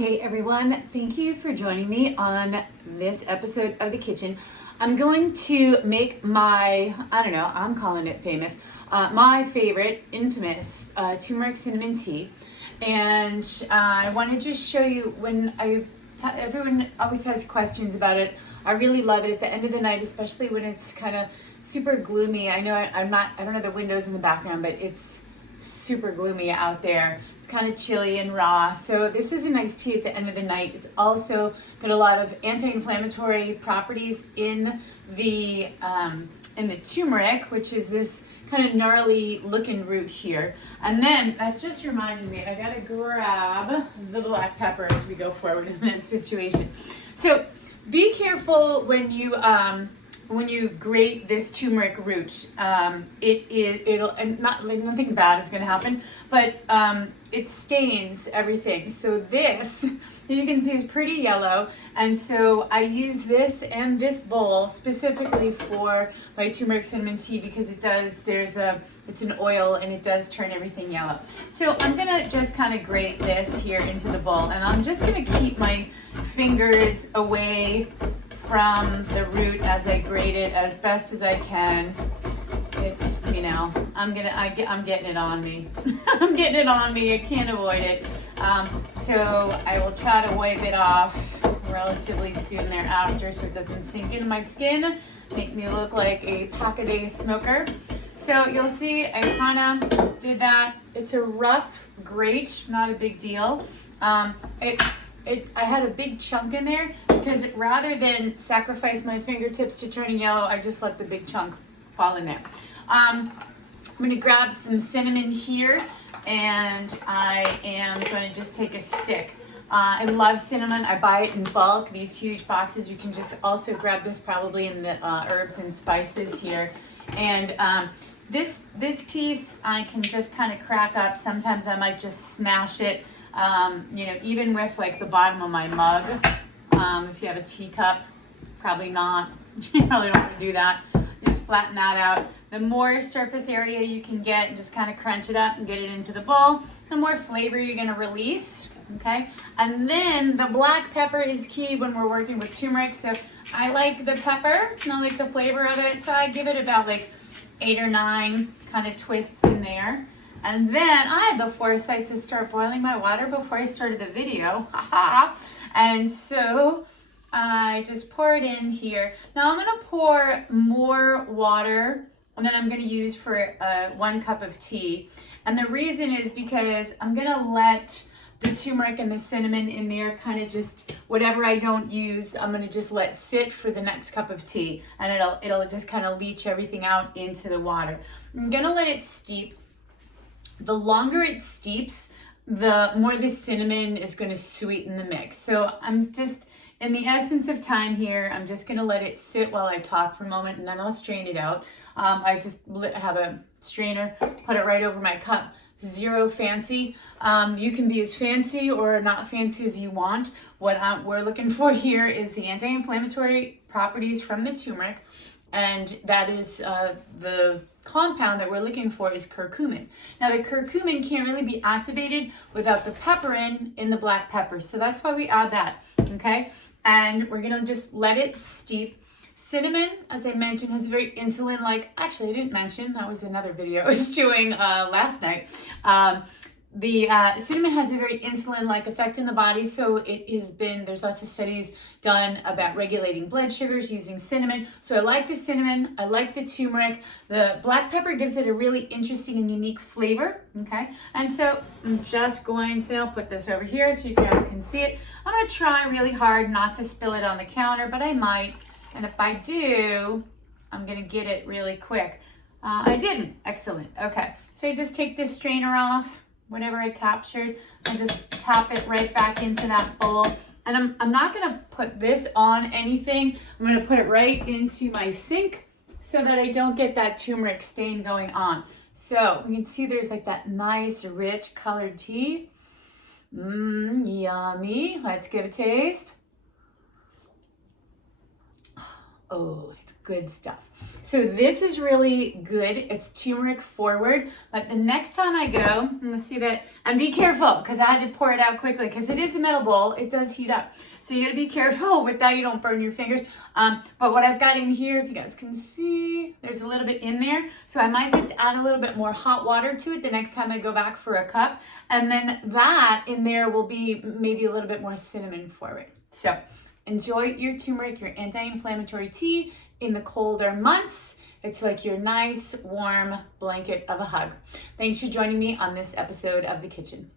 Hey everyone, thank you for joining me on this episode of The Kitchen. I'm going to make my, I'm calling it famous, my favorite, infamous turmeric cinnamon tea. And I want to just show you everyone always has questions about it. I really love it at the end of the night, especially when it's kind of super gloomy. I know I don't have the windows in the background, but it's super gloomy out there. Kind of chilly and raw. So this is a nice tea at the end of the night. It's also got a lot of anti-inflammatory properties in the turmeric, which is this kind of gnarly looking root here. And then that just reminded me, I gotta grab the black pepper as we go forward in this situation. So be careful when you grate this turmeric root. It'll and not like nothing bad is going to happen, but it stains everything. So this, you can see, is pretty yellow, and so I use this and this bowl specifically for my turmeric cinnamon tea because it's an oil and it does turn everything yellow. So I'm gonna just kind of grate this here into the bowl, and I'm just gonna keep my fingers away from the root as I grate it as best as I can. It's, I'm getting it on me. I'm getting it on me, I can't avoid it. So I will try to wipe it off relatively soon thereafter so it doesn't sink into my skin, make me look like a pack-a-day smoker. So you'll see I kind of did that. It's a rough grate, not a big deal. I had a big chunk in there because rather than sacrifice my fingertips to turning yellow, I just let the big chunk fall in there. I'm going to grab some cinnamon here, and I am going to just take a stick. I love cinnamon. I buy it in bulk, these huge boxes. You can just also grab this probably in the herbs and spices here. And this piece I can just kind of crack up. Sometimes I might just smash it. Even with like the bottom of my mug, if you have a teacup, probably not. You probably don't want to do that. Just flatten that out. The more surface area you can get and just kind of crunch it up and get it into the bowl, the more flavor you're going to release. Okay, and then the black pepper is key when we're working with turmeric. So I like the pepper and I like the flavor of it. So I give it about like 8 or 9 kind of twists in there. And then I had the foresight to start boiling my water before I started the video. And so I just pour it in here. Now I'm going to pour more water and then I'm going to use for 1 cup of tea. And the reason is because I'm going to let the turmeric and the cinnamon in there kind of just, whatever I don't use, I'm going to just let sit for the next cup of tea. And it'll just kind of leach everything out into the water. I'm going to let it steep. The longer it steeps, the more the cinnamon is going to sweeten the mix. So I'm just, in the essence of time here, I'm just going to let it sit while I talk for a moment, and then I'll strain it out. I just have a strainer, put it right over my cup. Zero fancy. You can be as fancy or not fancy as you want. What we're looking for here is the anti-inflammatory properties from the turmeric, and that is the compound that we're looking for is curcumin. Now the curcumin can't really be activated without the pepperin in the black pepper, so that's why we add that, okay? And we're gonna just let it steep. Cinnamon, as I mentioned, has a very insulin-like, actually I didn't mention, that was another video I was doing last night. The cinnamon has a very insulin-like effect in the body, so there's lots of studies done about regulating blood sugars using cinnamon. So I like the cinnamon, I like the turmeric. The black pepper gives it a really interesting and unique flavor, okay? And so I'm just going to put this over here so you guys can see it. I'm gonna try really hard not to spill it on the counter, but I might. And if I do, I'm gonna get it really quick. I didn't, excellent, okay. So you just take this strainer off, whatever I captured, and just tap it right back into that bowl. And I'm not gonna put this on anything. I'm gonna put it right into my sink so that I don't get that turmeric stain going on. So you can see there's like that nice rich colored tea. Yummy, let's give it a taste. Oh, it's good stuff. So this is really good. It's turmeric forward, but the next time I go, I'm gonna see that, and be careful because I had to pour it out quickly because it is a metal bowl. It does heat up. So you gotta be careful with that. You don't burn your fingers. But what I've got in here, if you guys can see, there's a little bit in there. So I might just add a little bit more hot water to it the next time I go back for a cup. And then that in there will be maybe a little bit more cinnamon forward. So enjoy your turmeric, your anti-inflammatory tea in the colder months. It's like your nice, warm blanket of a hug. Thanks for joining me on this episode of The Kitchen.